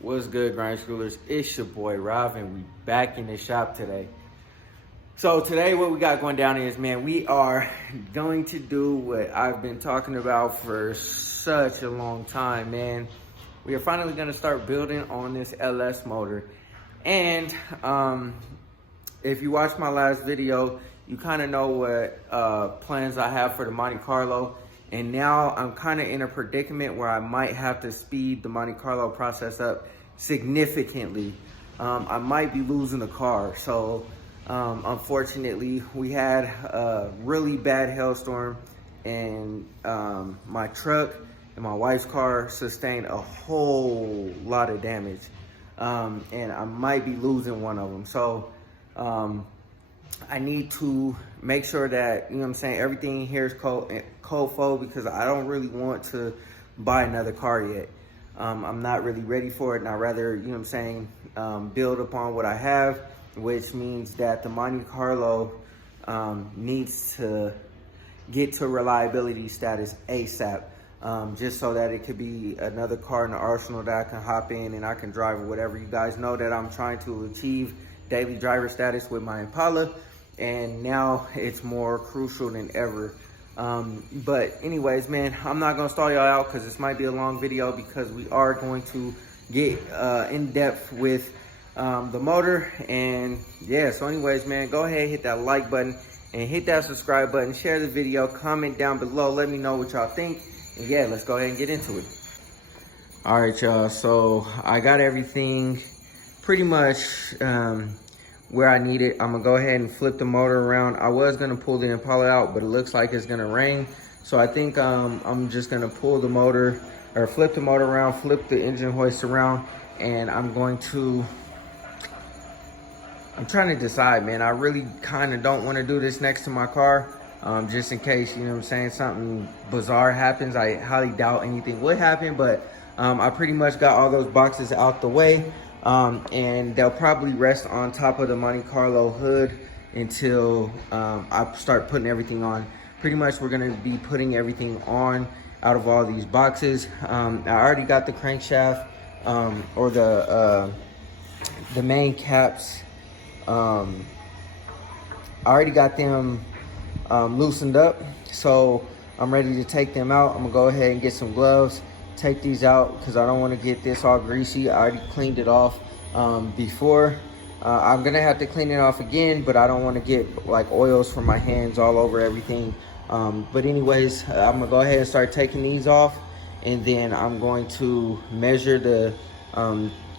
What's good, grind schoolers? It's your boy Rob, and we back in the shop today. So today what we got going down is, man, we are going to do what I've been talking about for such a long time, man. We are finally going to start building on this LS motor. And if you watched my last video, you kind of know what plans I have for the Monte Carlo. And now I'm kind of in a predicament where I might have to speed the Monte Carlo process up significantly. I might be losing the car. So unfortunately, we had a really bad hailstorm, and my truck and my wife's car sustained a whole lot of damage. And I might be losing one of them. So I need to make sure that, you know what I'm saying, everything here is cold fold, because I don't really want to buy another car yet. I'm not really ready for it, and I'd rather, you know what I'm saying, build upon what I have, which means that the Monte Carlo needs to get to reliability status ASAP, just so that it could be another car in the arsenal that I can hop in and I can drive whatever. You guys know that I'm trying to achieve daily driver status with my Impala, and now it's more crucial than ever. But anyways, man, I'm not gonna stall y'all out because this might be a long video, because we are going to get in depth with the motor. And yeah, so anyways, man, go ahead, hit that like button and hit that subscribe button, share the video, comment down below, let me know what y'all think, and yeah, let's go ahead and get into it. All right, y'all, so I got everything pretty much where I need it. I'm gonna go ahead and flip the motor around. I was gonna pull the Impala out, but it looks like it's gonna rain. So I think I'm just gonna pull the motor, or flip the motor around, flip the engine hoist around, and I'm trying to decide, man. I really kind of don't want to do this next to my car, just in case, you know what I'm saying, something bizarre happens. I highly doubt anything would happen, but I pretty much got all those boxes out the way. And they'll probably rest on top of the Monte Carlo hood until I start putting everything on. Pretty much we're gonna be putting everything on out of all these boxes. I already got the crankshaft, or the main caps. I already got them loosened up, so I'm ready to take them out. I'm gonna go ahead and get some gloves, take these out, because I don't want to get this all greasy. I already cleaned it off before. I'm gonna have to clean it off again, but I don't want to get like oils from my hands all over everything. But anyways, I'm gonna go ahead and start taking these off, and then I'm going to measure the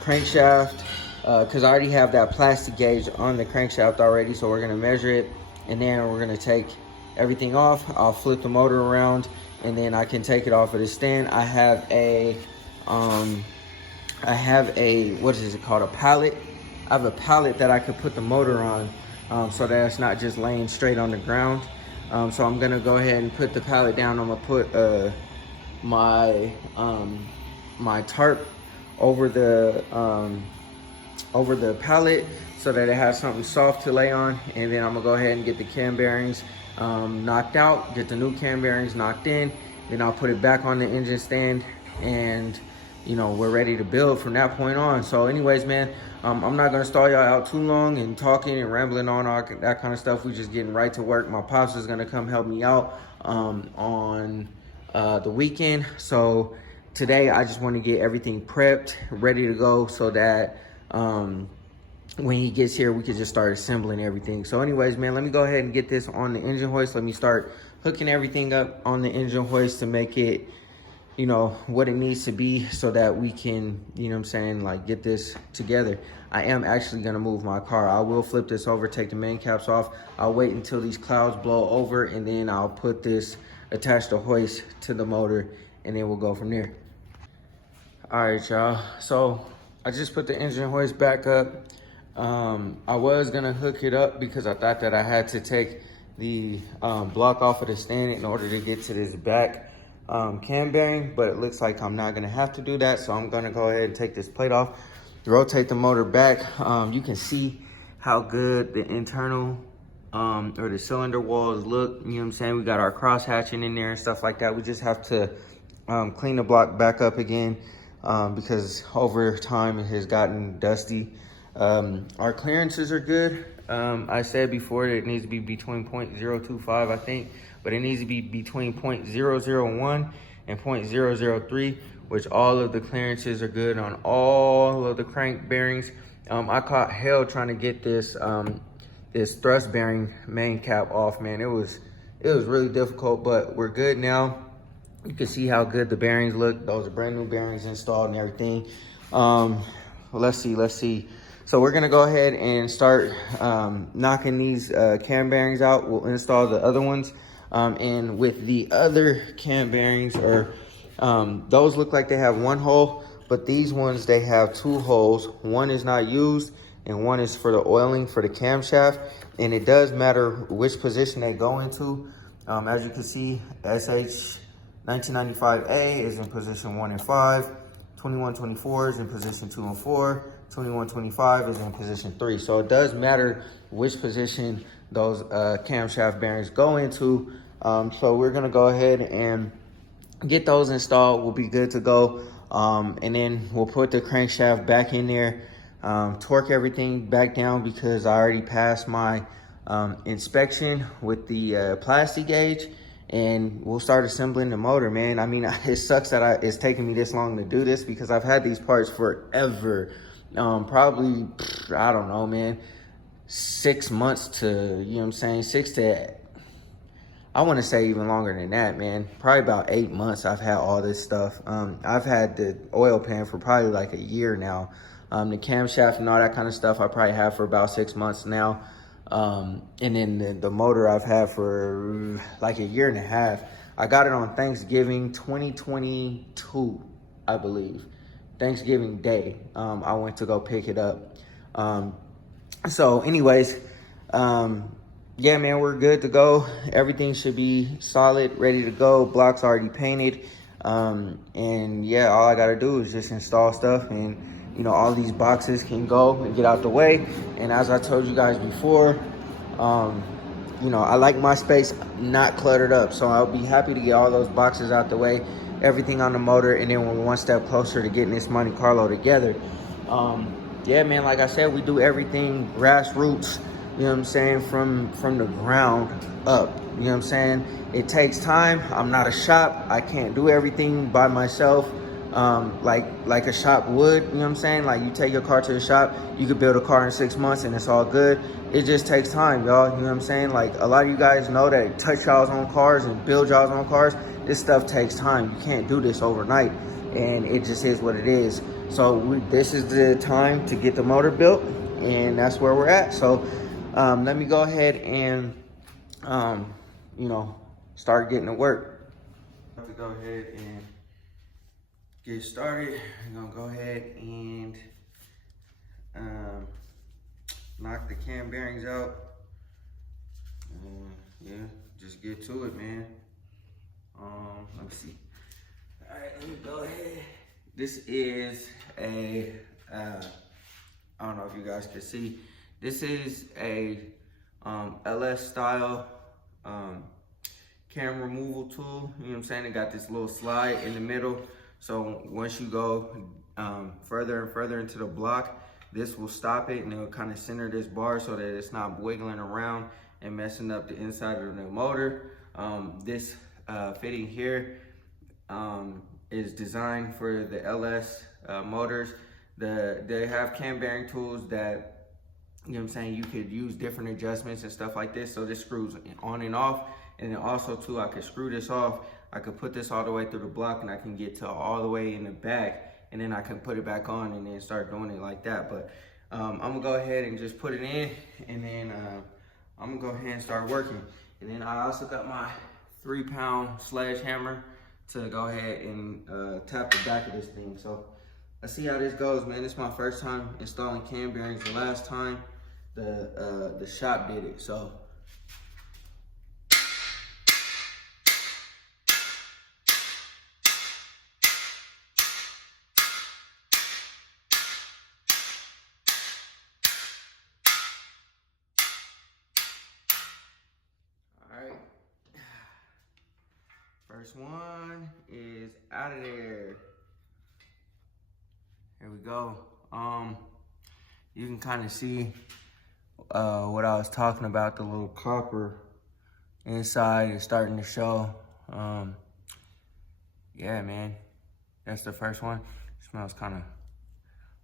crankshaft, because I already have that plastic gauge on the crankshaft already. So we're gonna measure it, and then we're gonna take everything off. I'll flip the motor around, and then I can take it off of the stand. I have a what is it called, a pallet. I have a pallet that I could put the motor on, so that it's not just laying straight on the ground. So I'm gonna go ahead and put the pallet down. I'm gonna put my tarp over the pallet, so that it has something soft to lay on. And then I'm gonna go ahead and get the cam bearings knocked out, get the new cam bearings knocked in, then I'll put it back on the engine stand, and you know, we're ready to build from that point on. So anyways, man, I'm not gonna stall y'all out too long and talking and rambling on all that kind of stuff. We're just getting right to work. My pops is gonna come help me out on the weekend. So today I just want to get everything prepped, ready to go, so that when he gets here, we could just start assembling everything. So anyways, man, let me go ahead and get this on the engine hoist. Let me start hooking everything up on the engine hoist to make it, you know, what it needs to be, so that we can, you know what I'm saying, like, get this together. I am actually gonna move my car. I will flip this over, take the main caps off. I'll wait until these clouds blow over, and then I'll put this, attach the hoist to the motor, and then we'll go from there. All right, y'all. So I just put the engine hoist back up. I was gonna hook it up because I thought that I had to take the block off of the stand in order to get to this back cam bearing, but it looks like I'm not gonna have to do that. So I'm gonna go ahead and take this plate off, rotate the motor back. You can see how good the internal or the cylinder walls look. You know what I'm saying? We got our cross hatching in there and stuff like that. We just have to clean the block back up again. because over time it has gotten dusty. Our clearances are good. I said before that it needs to be between 0.025, I think, but it needs to be between 0.001 and 0.003, which all of the clearances are good on all of the crank bearings. I caught hell trying to get this this thrust bearing main cap off, man. It was really difficult, but we're good now. You can see how good the bearings look. Those are brand new bearings installed and everything. Let's see. So we're gonna go ahead and start knocking these cam bearings out. We'll install the other ones. And with the other cam bearings, those look like they have one hole, but these ones, they have two holes. One is not used and one is for the oiling for the camshaft. And it does matter which position they go into. As you can see, SH 1995A is in position 1 and 5. 2124 is in position 2 and 4. 2125 is in position 3. So it does matter which position those camshaft bearings go into. So we're gonna go ahead and get those installed. We'll be good to go. And then we'll put the crankshaft back in there, torque everything back down because I already passed my inspection with the plastic gauge, and we'll start assembling the motor, man. I mean, it sucks that it's taking me this long to do this because I've had these parts forever. Probably, I don't know, man, 6 months to, you know what I'm saying, I want to say even longer than that, man. Probably about 8 months I've had all this stuff. I've had the oil pan for probably like a year now. The camshaft and all that kind of stuff I probably have for about 6 months now. And then the motor I've had for like a year and a half. I got it on Thanksgiving 2022, I believe. Thanksgiving Day, I went to go pick it up. So anyways, yeah, man, we're good to go. Everything should be solid, ready to go. Block's already painted. And yeah, all I gotta do is just install stuff, and you know, all these boxes can go and get out the way. And as I told you guys before, you know, I like my space not cluttered up. So I'll be happy to get all those boxes out the way, everything on the motor, and then we're one step closer to getting this Monte Carlo together. Yeah, man, like I said, we do everything grassroots, you know what I'm saying, from the ground up, you know what I'm saying? It takes time. I'm not a shop. I can't do everything by myself, like a shop would, you know what I'm saying? Like, you take your car to the shop, you could build a car in 6 months and it's all good. It just takes time, y'all, you know what I'm saying? Like, a lot of you guys know that touch y'all's own cars and build y'all's own cars. This stuff takes time. You can't do this overnight, and it just is what it is. So this is the time to get the motor built, and that's where we're at. So let me go ahead and, you know, start getting to work. I have to go ahead and get started. I'm gonna go ahead and knock the cam bearings out. Yeah, just get to it, man. Let me see. All right, let me go ahead. This is a, I don't know if you guys can see. This is a LS style cam removal tool. You know what I'm saying? It got this little slide in the middle. So once you go further and further into the block, this will stop it, and it'll kind of center this bar so that it's not wiggling around and messing up the inside of the motor. This fitting here is designed for the LS motors. They have cam bearing tools that, you know what I'm saying, you could use different adjustments and stuff like this. So this screws on and off. And then also too, I could screw this off. I could put this all the way through the block, and I can get to all the way in the back, and then I can put it back on and then start doing it like that. But I'm gonna go ahead and just put it in, and then I'm gonna go ahead and start working. And then I also got my 3-pound sledgehammer to go ahead and tap the back of this thing. So let's see how this goes, man. This is my first time installing cam bearings. The last time the shop did it, so. First one is out of there. There we go. You can kind of see what I was talking about, the little copper inside is starting to show. Yeah, man, that's the first one. It smells kind of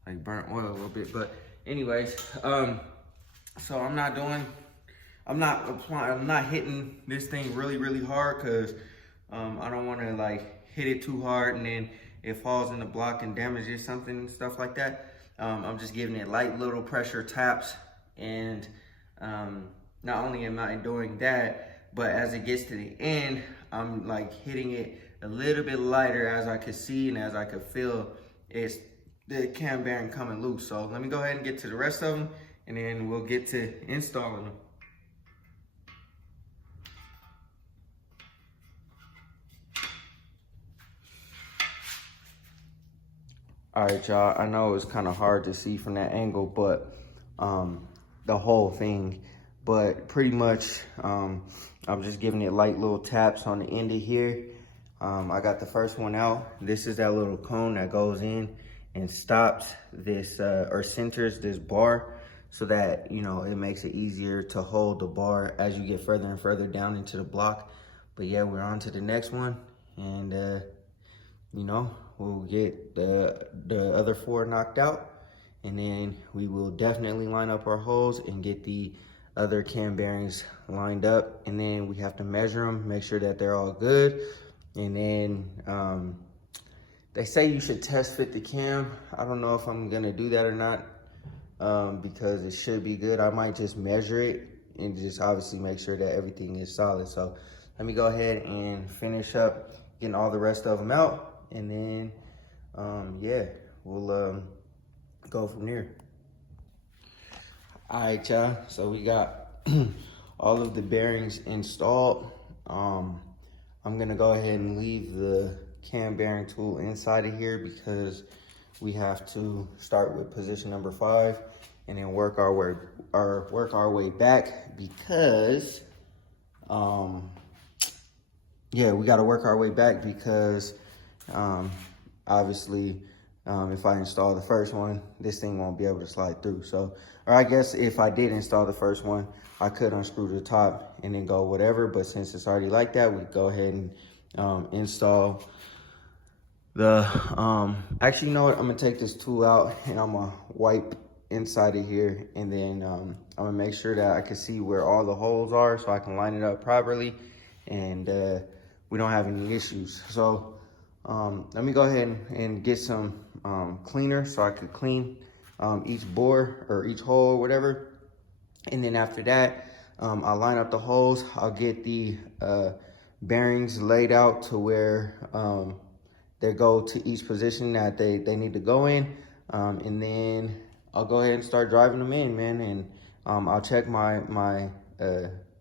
like burnt oil a little bit, but anyways, so I'm not hitting this thing really hard because I don't want to like hit it too hard and then it falls in the block and damages something and stuff like that. I'm just giving it light little pressure taps, and not only am I doing that, but as it gets to the end, I'm like hitting it a little bit lighter as I could see and as I could feel it's the cam bearing coming loose. So let me go ahead and get to the rest of them, and then we'll get to installing them. All right, y'all, I know it's kind of hard to see from that angle, but the whole thing, but pretty much I'm just giving it light little taps on the end of here. I got the first one out. This is that little cone that goes in and stops this or centers this bar, so that, you know, it makes it easier to hold the bar as you get further and further down into the block. But yeah, we're on to the next one, and you know, we'll get the other 4 knocked out, and then we will definitely line up our holes and get the other cam bearings lined up, and then we have to measure them, make sure that they're all good. And then they say you should test fit the cam. I don't know if I'm gonna do that or not, because it should be good. I might just measure it and just obviously make sure that everything is solid. So let me go ahead and finish up getting all the rest of them out, and then yeah, we'll go from there. All right, y'all, so we got all of the bearings installed. I'm gonna go ahead and leave the cam bearing tool inside of here because we have to start with position number 5 and then work our way back, because yeah, we got to work our way back because obviously if I install the first one, this thing won't be able to slide through. So, or I guess if I did install the first one, I could unscrew the top and then go whatever, but since it's already like that, we go ahead and install the, actually, you know what, I'm gonna take this tool out and I'm gonna wipe inside of here, and then I'm gonna make sure that I can see where all the holes are so I can line it up properly, and we don't have any issues. So let me go ahead and get some cleaner so I could clean each bore or each hole or whatever. And then after that, I'll line up the holes. I'll get the bearings laid out to where they go to each position that they need to go in. And then I'll go ahead and start driving them in, man. And I'll check my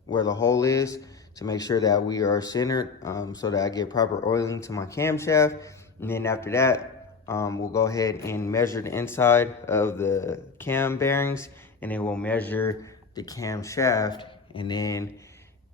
where the hole is to make sure that we are centered, so that I get proper oiling to my camshaft. And then after that, we'll go ahead and measure the inside of the cam bearings, and then we'll measure the camshaft, and then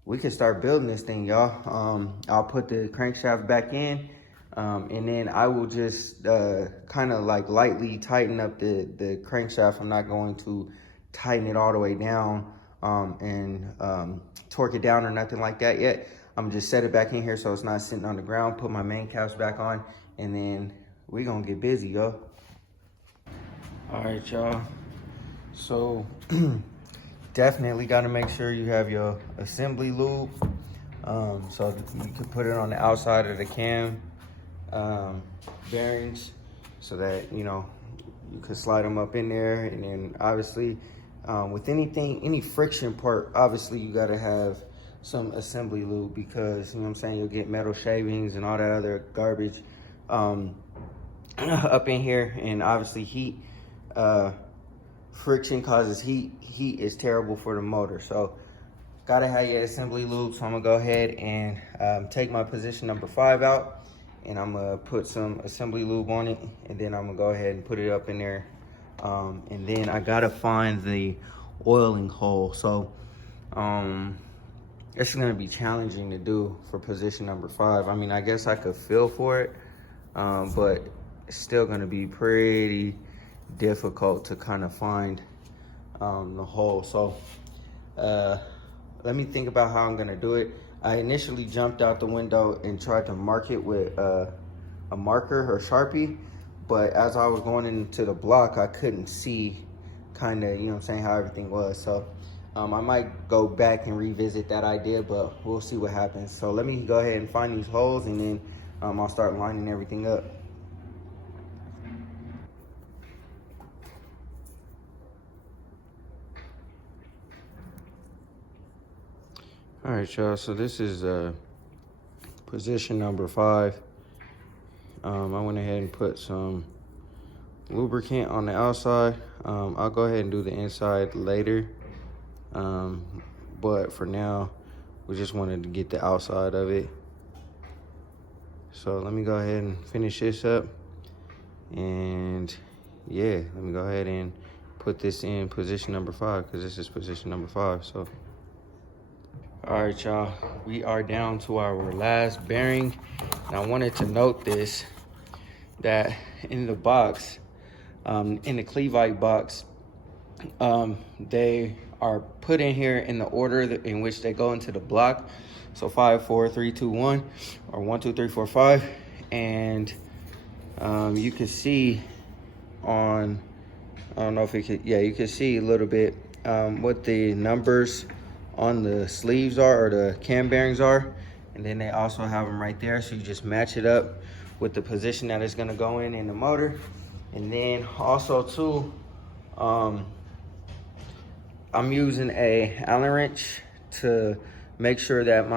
we can start building this thing, y'all. I'll put the crankshaft back in, and then I will just kind of like lightly tighten up the crankshaft. I'm not going to tighten it all the way down and torque it down or nothing like that yet. I'm just set it back in here so it's not sitting on the ground, put my main caps back on, and then we gonna get busy, yo. All right, y'all. So definitely got to make sure you have your assembly lube, so you can put it on the outside of the cam bearings, so that, you know, you can slide them up in there. And then obviously with any friction part, obviously you got to have some assembly lube, because, you know what I'm saying, you'll get metal shavings and all that other garbage up in here. And obviously heat, friction causes heat. Heat is terrible for the motor, so gotta have your assembly lube. So I'm gonna go ahead and take my position number 5 out, and I'm gonna put some assembly lube on it, and then I'm gonna go ahead and put it up in there. And then I gotta find the oiling hole. So it's gonna be challenging to do for position number 5. I mean, I guess I could feel for it, but it's still gonna be pretty difficult to kind of find the hole. So let me think about how I'm gonna do it. I initially jumped out the window and tried to mark it with a marker or Sharpie, but as I was going into the block, I couldn't see kind of, you know what I'm saying, how everything was. So I might go back and revisit that idea, but we'll see what happens. So let me go ahead and find these holes, and then I'll start lining everything up. All right, y'all, so this is position number 5. I went ahead and put some lubricant on the outside. I'll go ahead and do the inside later. But for now, we just wanted to get the outside of it. So let me go ahead and finish this up. And yeah, let me go ahead and put this in position number 5, because this is position number 5. So all right, y'all, we are down to our last bearing. And I wanted to note this, that in the box, in the Clevite box, they are put in here in the order in which they go into the block. So 5, 4, 3, 2, 1, or 1, 2, 3, 4, 5. And you can see on, I don't know if you could, yeah, you can see a little bit what the numbers on the sleeves are, or the cam bearings are. And then they also have them right there, so you just match it up with the position that it's gonna go in the motor. And then also too, I'm using a Allen wrench to make sure that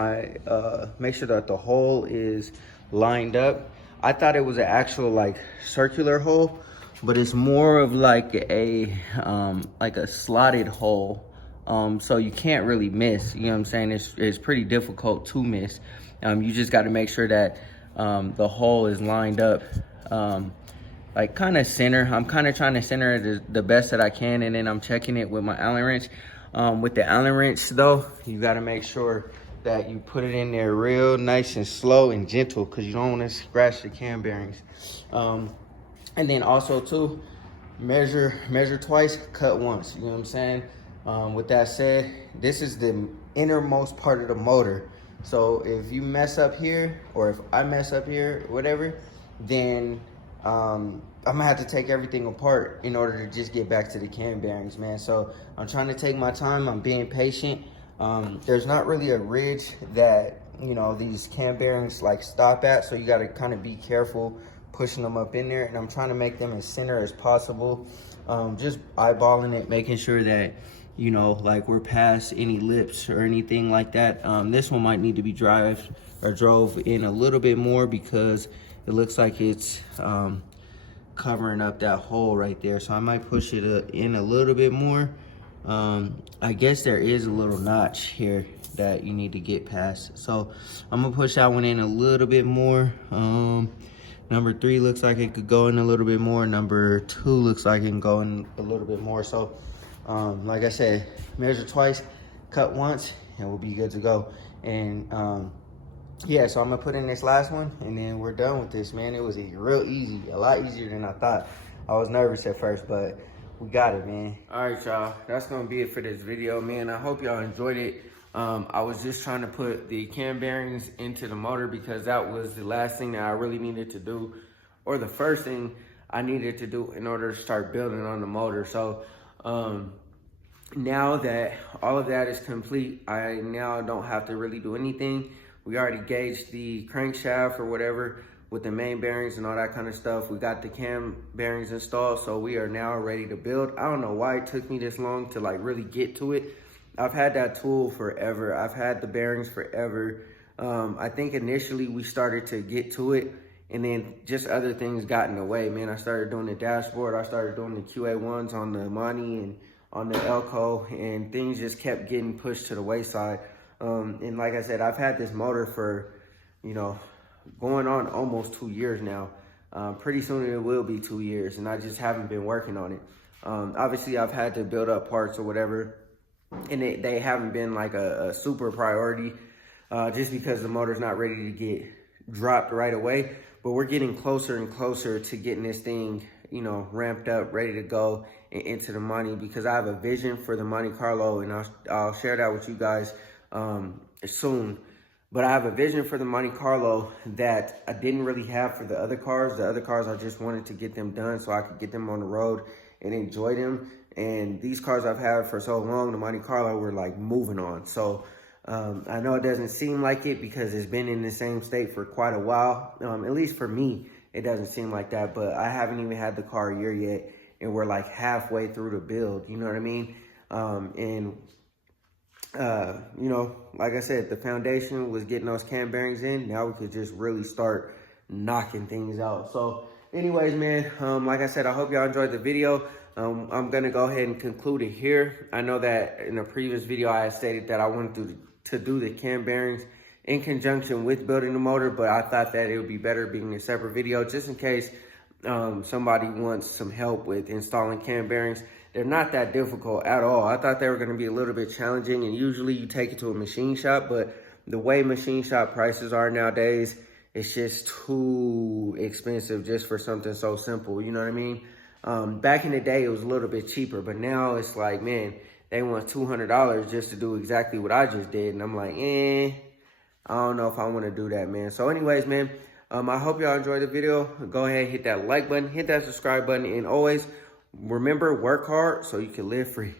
the hole is lined up. I thought it was an actual like circular hole, but it's more of like a slotted hole. So you can't really miss, you know what I'm saying? It's pretty difficult to miss. You just got to make sure that the hole is lined up, like kind of center. I'm kind of trying to center it the best that I can, and then I'm checking it with my Allen wrench. With the Allen wrench though, you got to make sure that you put it in there real nice and slow and gentle, because you don't want to scratch the cam bearings. And then also too, measure twice, cut once, you know what I'm saying? With that said, this is the innermost part of the motor. So if you mess up here, or if I mess up here, whatever, then I'm gonna have to take everything apart in order to just get back to the cam bearings, man. So I'm trying to take my time. I'm being patient. There's not really a ridge that, you know, these cam bearings like stop at, so you got to kind of be careful pushing them up in there. And I'm trying to make them as center as possible. Just eyeballing it, making sure that, you know, like we're past any lips or anything like that. This one might need to be drove in a little bit more, because it looks like it's covering up that hole right there. So I might push it in a little bit more. I guess there is a little notch here that you need to get past. So I'm gonna push that one in a little bit more. Number 3 looks like it could go in a little bit more. Number 2 looks like it can go in a little bit more. So like I said, measure twice, cut once, and we'll be good to go. And yeah, so I'm gonna put in this last one, and then we're done with this, man. It was real easy, a lot easier than I thought. I was nervous at first, but we got it, man. All right, y'all, that's gonna be it for this video, man. I hope y'all enjoyed it. I was just trying to put the cam bearings into the motor, because that was the last thing that I really needed to do, or the first thing I needed to do in order to start building on the motor. So now that all of that is complete, I now don't have to really do anything. We already gauged the crankshaft or whatever with the main bearings and all that kind of stuff. We got the cam bearings installed, so we are now ready to build. I don't know why it took me this long to like really get to it. I've had that tool forever. I've had the bearings forever. I think initially we started to get to it, and then just other things got in the way, man. I started doing the dashboard. I started doing the QA1s on the Monte and on the Elko, and things just kept getting pushed to the wayside. And like I said, I've had this motor for, you know, going on almost 2 years now. Pretty soon it will be 2 years, and I just haven't been working on it. Obviously, I've had to build up parts or whatever, and they haven't been like a super priority, just because the motor's not ready to get dropped right away, but we're getting closer and closer to getting this thing, you know, ramped up, ready to go and into the money, because I have a vision for the Monte Carlo, and I'll share that with you guys soon. But I have a vision for the Monte Carlo that I didn't really have for the other cars. The other cars, I just wanted to get them done so I could get them on the road and enjoy them. And these cars I've had for so long, the Monte Carlo, were like moving on. So I know it doesn't seem like it because it's been in the same state for quite a while. At least for me, it doesn't seem like that. But I haven't even had the car a year yet, and we're like halfway through the build. You know what I mean? You know, like I said, the foundation was getting those cam bearings in. Now we could just really start knocking things out. So anyways, man, like I said, I hope y'all enjoyed the video. I'm gonna go ahead and conclude it here. I know that in a previous video I had stated that I wanted to do the cam bearings in conjunction with building the motor, but I thought that it would be better being a separate video just in case somebody wants some help with installing cam bearings. They're not that difficult at all. I thought they were gonna be a little bit challenging, and usually you take it to a machine shop, but the way machine shop prices are nowadays, it's just too expensive just for something so simple, you know what I mean? Back in the day, it was a little bit cheaper, but now it's like, man, they want $200 just to do exactly what I just did. And I'm like, I don't know if I want to do that, man. So anyways, man, I hope y'all enjoyed the video. Go ahead, hit that like button, hit that subscribe button, and always remember, work hard so you can live free.